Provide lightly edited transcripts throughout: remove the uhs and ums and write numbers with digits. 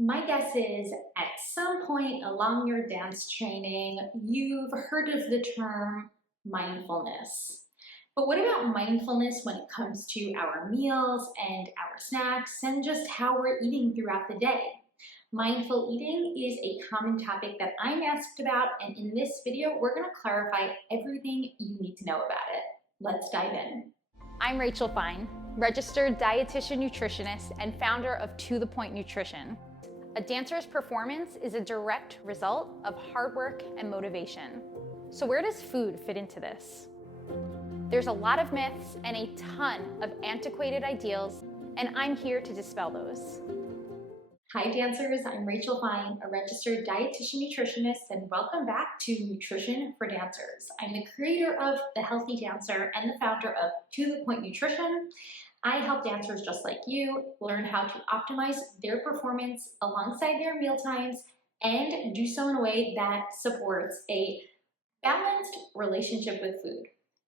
My guess is at some point along your dance training, you've heard of the term mindfulness. But what about mindfulness when it comes to our meals and our snacks and just how we're eating throughout the day? Mindful eating is a common topic that I'm asked about, and in this video, we're going to clarify everything you need to know about it. Let's dive in. I'm Rachel Fine, registered dietitian nutritionist and founder of To The Point Nutrition. A dancer's performance is a direct result of hard work and motivation. So where does food fit into this? There's a lot of myths and a ton of antiquated ideals, and I'm here to dispel those. Hi dancers, I'm Rachel Fine, a registered dietitian nutritionist, and welcome back to Nutrition for Dancers. I'm the creator of The Healthy Dancer and the founder of To The Point Nutrition. I help dancers just like you learn how to optimize their performance alongside their meal times and do so in a way that supports a balanced relationship with food.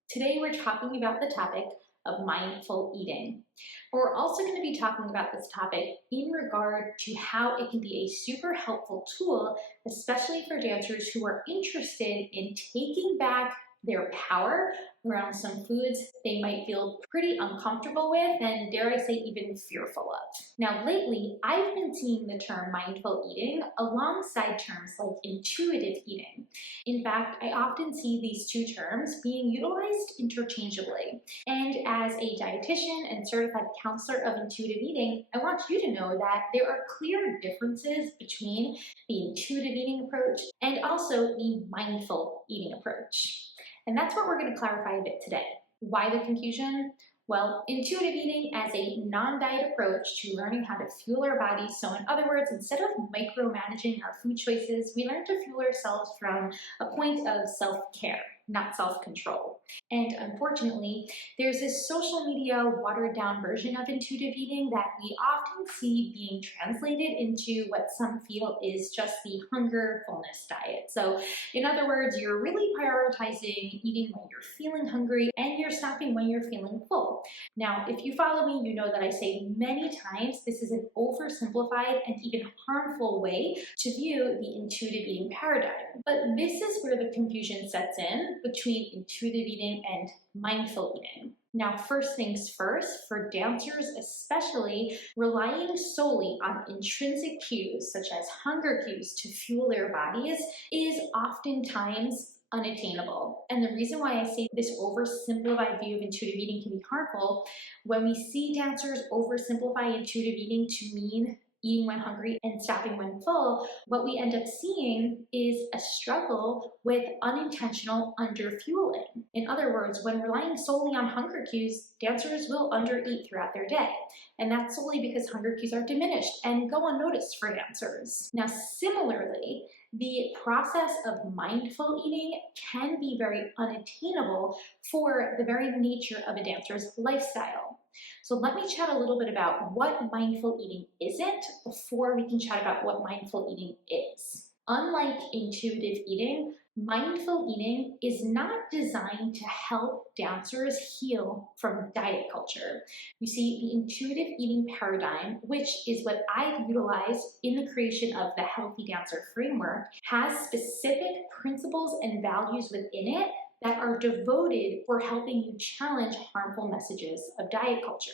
Today we're talking about the topic of mindful eating. But we're also going to be talking about this topic in regard to how it can be a super helpful tool, especially for dancers who are interested in taking back their power around some foods they might feel pretty uncomfortable with and, dare I say, even fearful of. Now, lately, I've been seeing the term mindful eating alongside terms like intuitive eating. In fact, I often see these two terms being utilized interchangeably. And as a dietitian and certified counselor of intuitive eating, I want you to know that there are clear differences between the intuitive eating approach and also the mindful eating approach. And that's what we're going to clarify a bit today. Why the confusion? Well, intuitive eating as a non-diet approach to learning how to fuel our bodies. So in other words, instead of micromanaging our food choices, we learn to fuel ourselves from a point of self-care, not self-control. And unfortunately, there's this social media watered down version of intuitive eating that we often see being translated into what some feel is just the hunger fullness diet. So in other words, you're really prioritizing eating when you're feeling hungry and you're stopping when you're feeling full. Now, if you follow me, you know that I say many times this is an oversimplified and even harmful way to view the intuitive eating paradigm. But this is where the confusion sets in between intuitive eating and mindful eating. Now, first things first, for dancers especially, relying solely on intrinsic cues such as hunger cues to fuel their bodies is oftentimes unattainable. And the reason why I say this oversimplified view of intuitive eating can be harmful, when we see dancers oversimplify intuitive eating to mean eating when hungry and stopping when full, what we end up seeing is a struggle with unintentional underfueling. In other words, when relying solely on hunger cues, dancers will undereat throughout their day. And that's solely because hunger cues are diminished and go unnoticed for dancers. Now, similarly, the process of mindful eating can be very unattainable for the very nature of a dancer's lifestyle. So let me chat a little bit about what mindful eating isn't before we can chat about what mindful eating is. Unlike intuitive eating, mindful eating is not designed to help dancers heal from diet culture. You see, the intuitive eating paradigm, which is what I've utilized in the creation of the Healthy Dancer framework, has specific principles and values within it that are devoted for helping you challenge harmful messages of diet culture.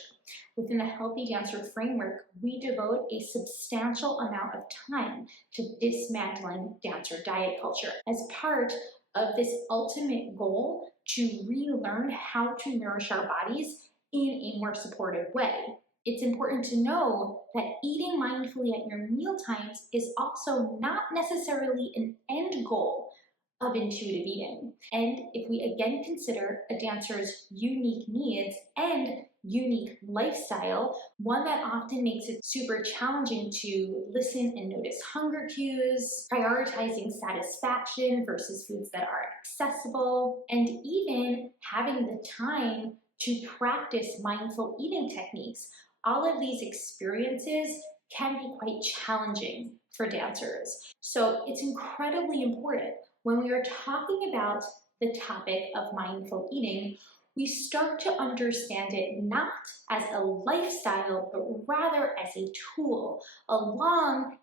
Within the Healthy Dancer framework, we devote a substantial amount of time to dismantling dancer diet culture as part of this ultimate goal to relearn how to nourish our bodies in a more supportive way. It's important to know that eating mindfully at your meal times is also not necessarily an end goal of intuitive eating. And if we again consider a dancer's unique needs and unique lifestyle, one that often makes it super challenging to listen and notice hunger cues, prioritizing satisfaction versus foods that are accessible, and even having the time to practice mindful eating techniques, all of these experiences can be quite challenging for dancers. So it's incredibly important when we are talking about the topic of mindful eating, we start to understand it not as a lifestyle, but rather as a tool along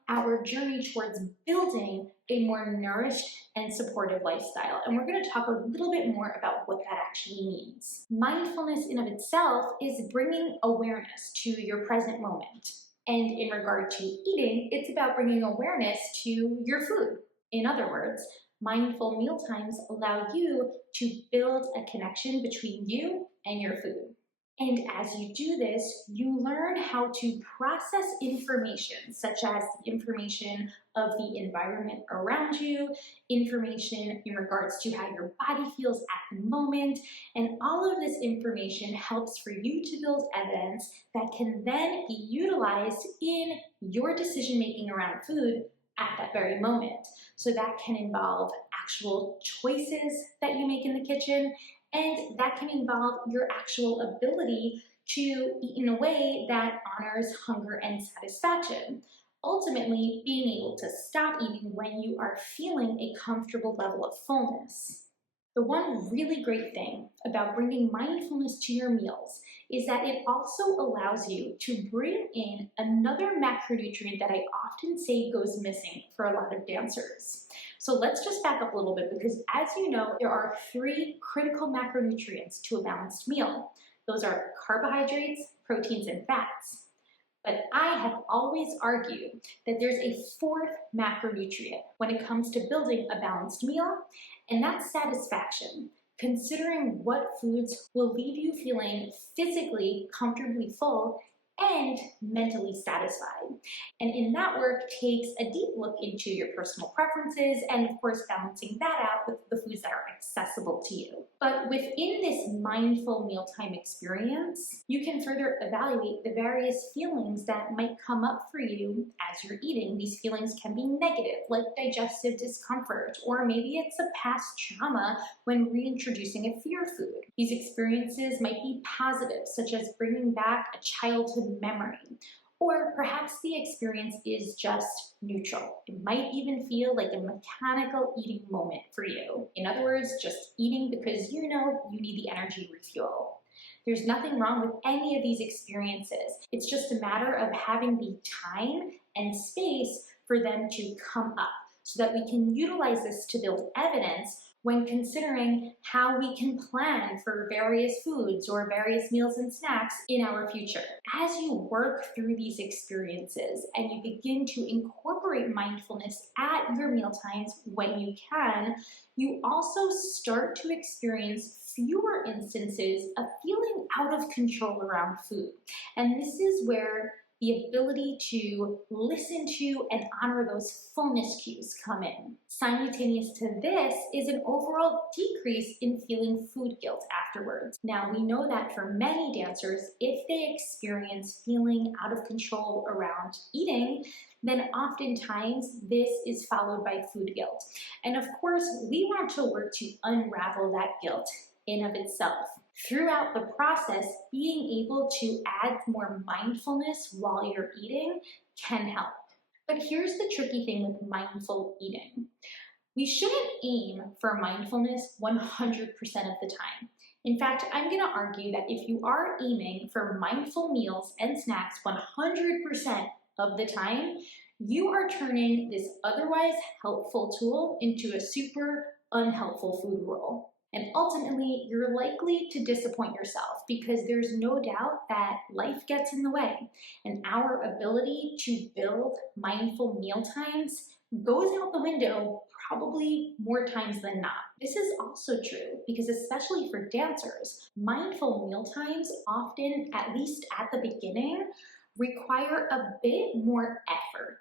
journey towards building a more nourished and supportive lifestyle. And we're going to talk a little bit more about what that actually means. Mindfulness in of itself is bringing awareness to your present moment. And in regard to eating, it's about bringing awareness to your food. In other words, mindful mealtimes allow you to build a connection between you and your food. And as you do this, you learn how to process information, such as the information of the environment around you, information in regards to how your body feels at the moment, and all of this information helps for you to build evidence that can then be utilized in your decision-making around food at that very moment. So that can involve actual choices that you make in the kitchen, and that can involve your actual ability to eat in a way that honors hunger and satisfaction. Ultimately, being able to stop eating when you are feeling a comfortable level of fullness. The one really great thing about bringing mindfulness to your meals is that it also allows you to bring in another macronutrient that I often say goes missing for a lot of dancers. So let's just back up a little bit, because as you know, there are 3 critical macronutrients to a balanced meal. Those are carbohydrates, proteins, and fats. But I have always argued that there's a 4th macronutrient when it comes to building a balanced meal, and that's satisfaction. Considering what foods will leave you feeling physically comfortably full and mentally satisfied. And in that work takes a deep look into your personal preferences and of course balancing that out with the foods that are accessible to you. But within this mindful mealtime experience, you can further evaluate the various feelings that might come up for you as you're eating. These feelings can be negative, like digestive discomfort, or maybe it's a past trauma when reintroducing a fear food. These experiences might be positive, such as bringing back a childhood memory, or perhaps the experience is just neutral. It might even feel like a mechanical eating moment for you. In other words, just eating because you know you need the energy refuel. There's nothing wrong with any of these experiences. It's just a matter of having the time and space for them to come up so that we can utilize this to build evidence when considering how we can plan for various foods or various meals and snacks in our future. As you work through these experiences and you begin to incorporate mindfulness at your mealtimes when you can, you also start to experience fewer instances of feeling out of control around food. And this is where the ability to listen to and honor those fullness cues come in. Simultaneous to this is an overall decrease in feeling food guilt afterwards. Now, we know that for many dancers, if they experience feeling out of control around eating, then oftentimes this is followed by food guilt. And of course, we want to work to unravel that guilt in of itself. Throughout the process, being able to add more mindfulness while you're eating can help. But here's the tricky thing with mindful eating. We shouldn't aim for mindfulness 100% of the time. In fact, I'm going to argue that if you are aiming for mindful meals and snacks 100% of the time, you are turning this otherwise helpful tool into a super unhelpful food rule. And ultimately, you're likely to disappoint yourself because there's no doubt that life gets in the way, and our ability to build mindful mealtimes goes out the window probably more times than not. This is also true because especially for dancers, mindful mealtimes often, at least at the beginning, require a bit more effort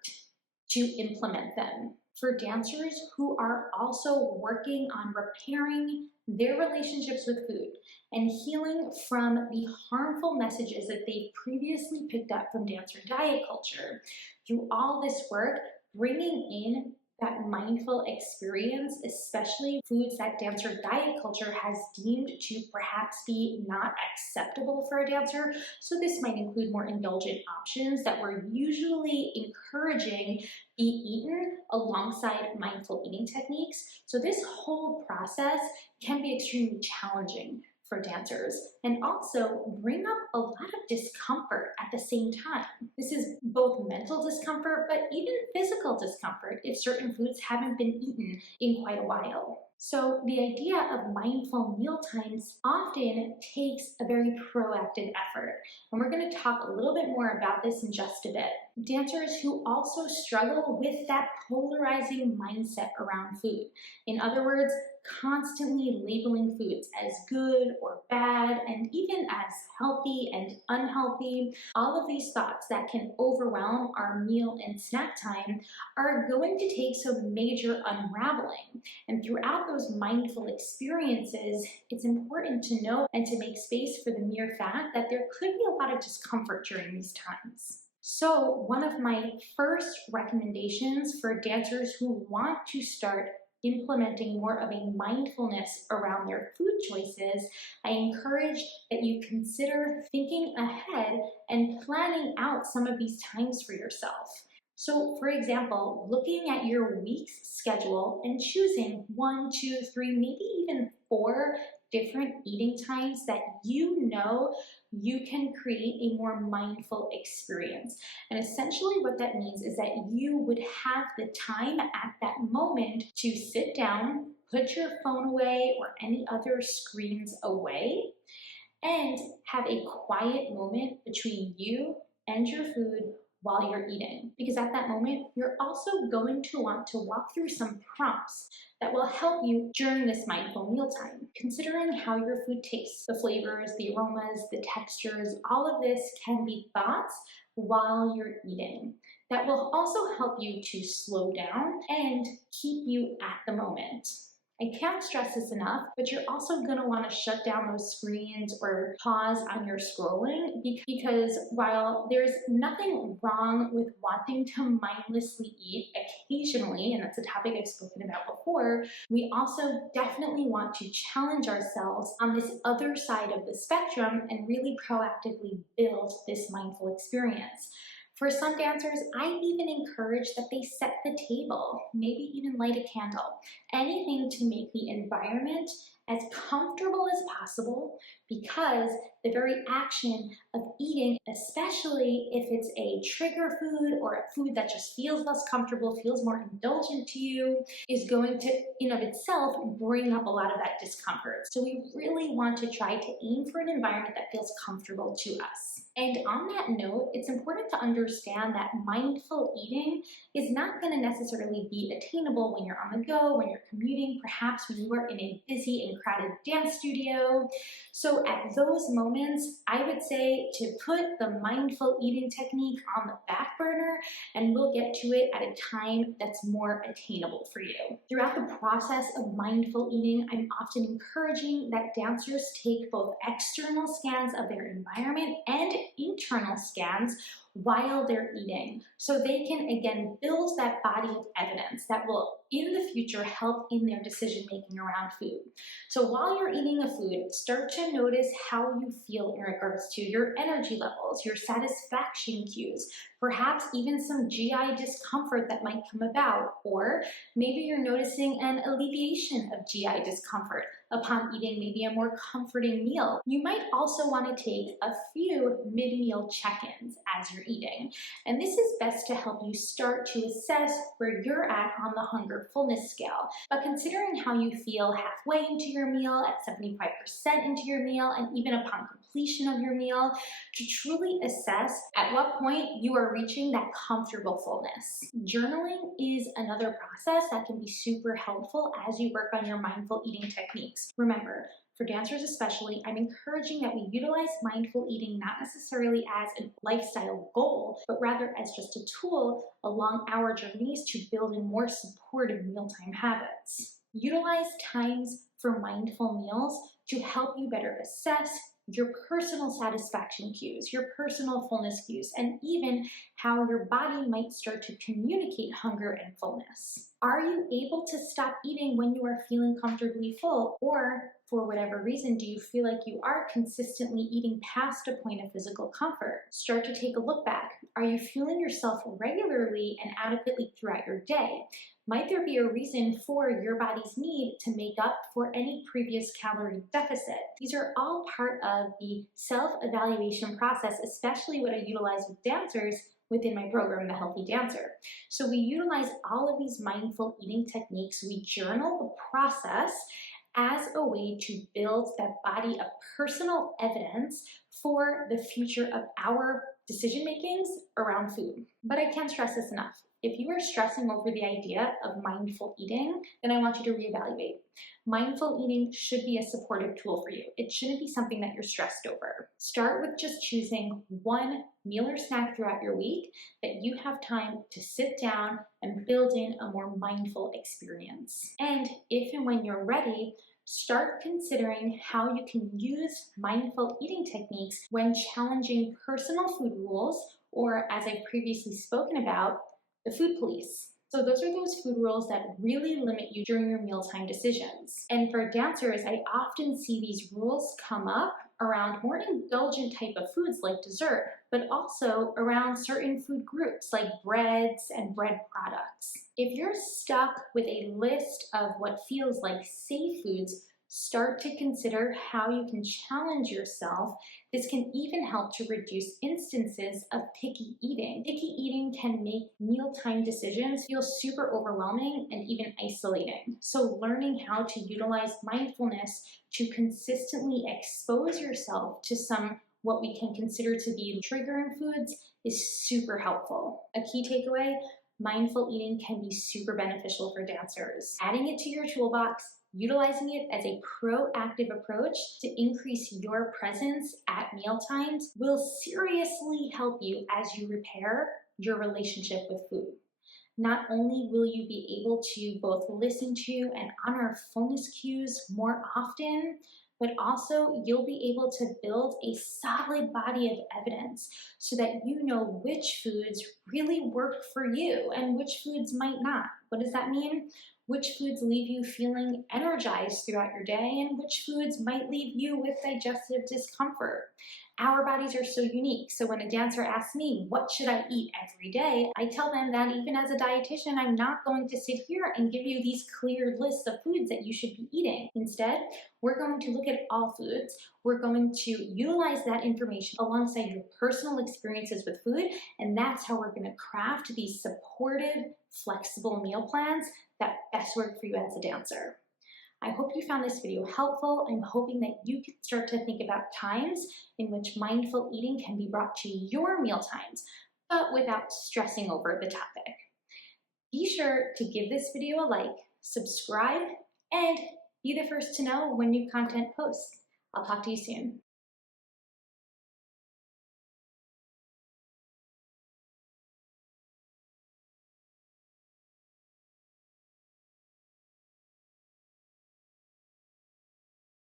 to implement them. For dancers who are also working on repairing their relationships with food and healing from the harmful messages that they previously picked up from dancer diet culture, through all this work, bringing in that mindful experience, especially foods that dancer diet culture has deemed to perhaps be not acceptable for a dancer. So this might include more indulgent options that we're usually encouraging be eaten alongside mindful eating techniques. So this whole process can be extremely challenging for dancers and also bring up a lot of discomfort at the same time. This is both mental discomfort, but even physical discomfort if certain foods haven't been eaten in quite a while. So the idea of mindful meal times often takes a very proactive effort. And we're going to talk a little bit more about this in just a bit. Dancers who also struggle with that polarizing mindset around food. In other words, constantly labeling foods as good or bad and even as healthy and unhealthy. All of these thoughts that can overwhelm our meal and snack time are going to take some major unraveling. And throughout those mindful experiences, it's important to know and to make space for the mere fact that there could be a lot of discomfort during these times. So one of my first recommendations for dancers who want to start implementing more of a mindfulness around their food choices, I encourage that you consider thinking ahead and planning out some of these times for yourself. So for example, looking at your week's schedule and choosing 1, 2, 3, maybe even 4 different eating times that you know you can create a more mindful experience. And essentially what that means is that you would have the time at that moment to sit down, put your phone away or any other screens away, and have a quiet moment between you and your food while you're eating. Because at that moment, you're also going to want to walk through some prompts that will help you during this mindful mealtime. Considering how your food tastes, the flavors, the aromas, the textures, all of this can be thoughts while you're eating. That will also help you to slow down and keep you at the moment. I can't stress this enough, but you're also going to want to shut down those screens or pause on your scrolling because while there's nothing wrong with wanting to mindlessly eat occasionally, and that's a topic I've spoken about before, we also definitely want to challenge ourselves on this other side of the spectrum and really proactively build this mindful experience. For some dancers, I even encourage that they set the table, maybe even light a candle, anything to make the environment as comfortable as possible, because the very action of eating, especially if it's a trigger food or a food that just feels less comfortable, feels more indulgent to you, is going to, in of itself, bring up a lot of that discomfort. So we really want to try to aim for an environment that feels comfortable to us. And on that note, it's important to understand that mindful eating is not going to necessarily be attainable when you're on the go, when you're commuting, perhaps when you are in a busy and crowded dance studio. So at those moments, I would say to put the mindful eating technique on the back burner, and we'll get to it at a time that's more attainable for you. Throughout the process of mindful eating, I'm often encouraging that dancers take both external scans of their environment and internal scans while they're eating, so they can again build that body of evidence that will in the future help in their decision making around food. So while you're eating a food, start to notice how you feel in regards to your energy levels, your satisfaction cues, perhaps even some GI discomfort that might come about, or maybe you're noticing an alleviation of GI discomfort upon eating maybe a more comforting meal. You might also want to take a few mid-meal check-ins as you're eating. And this is best to help you start to assess where you're at on the hunger fullness scale. But considering how you feel halfway into your meal, at 75% into your meal, and even upon completion of your meal, to truly assess at what point you are reaching that comfortable fullness. Journaling is another process that can be super helpful as you work on your mindful eating techniques. Remember, for dancers especially, I'm encouraging that we utilize mindful eating not necessarily as a lifestyle goal, but rather as just a tool along our journeys to building more supportive mealtime habits. Utilize times for mindful meals to help you better assess your personal satisfaction cues, your personal fullness cues, and even how your body might start to communicate hunger and fullness. Are you able to stop eating when you are feeling comfortably full, or for whatever reason, do you feel like you are consistently eating past a point of physical comfort? Start to take a look back. Are you fueling yourself regularly and adequately throughout your day? Might there be a reason for your body's need to make up for any previous calorie deficit? These are all part of the self-evaluation process, especially what I utilize with dancers within my program, The Healthy Dancer. So we utilize all of these mindful eating techniques. We journal the process as a way to build that body of personal evidence for the future of our decision makings around food. But I can't stress this enough. If you are stressing over the idea of mindful eating, then I want you to reevaluate. Mindful eating should be a supportive tool for you. It shouldn't be something that you're stressed over. Start with just choosing one meal or snack throughout your week that you have time to sit down and build in a more mindful experience. And if and when you're ready, start considering how you can use mindful eating techniques when challenging personal food rules, or as I've previously spoken about, the food police. So those are those food rules that really limit you during your mealtime decisions. And for dancers, I often see these rules come up around more indulgent type of foods like dessert, but also around certain food groups like breads and bread products. If you're stuck with a list of what feels like safe foods, start to consider how you can challenge yourself. This can even help to reduce instances of picky eating. Picky eating can make mealtime decisions feel super overwhelming and even isolating. So learning how to utilize mindfulness to consistently expose yourself to some what we can consider to be triggering foods is super helpful. A key takeaway: mindful eating can be super beneficial for dancers. Adding it to your toolbox, utilizing it as a proactive approach to increase your presence at mealtimes will seriously help you as you repair your relationship with food. Not only will you be able to both listen to and honor fullness cues more often, but also you'll be able to build a solid body of evidence so that you know which foods really work for you and which foods might not. What does that mean? Which foods leave you feeling energized throughout your day and which foods might leave you with digestive discomfort. Our bodies are so unique, so when a dancer asks me, what should I eat every day? I tell them that even as a dietitian, I'm not going to sit here and give you these clear lists of foods that you should be eating. Instead, we're going to look at all foods. We're going to utilize that information alongside your personal experiences with food, and that's how we're going to craft these supportive, flexible meal plans that best work for you as a dancer. I hope you found this video helpful. I'm hoping that you can start to think about times in which mindful eating can be brought to your meal times, but without stressing over the topic. Be sure to give this video a like, subscribe, and be the first to know when new content posts. I'll talk to you soon.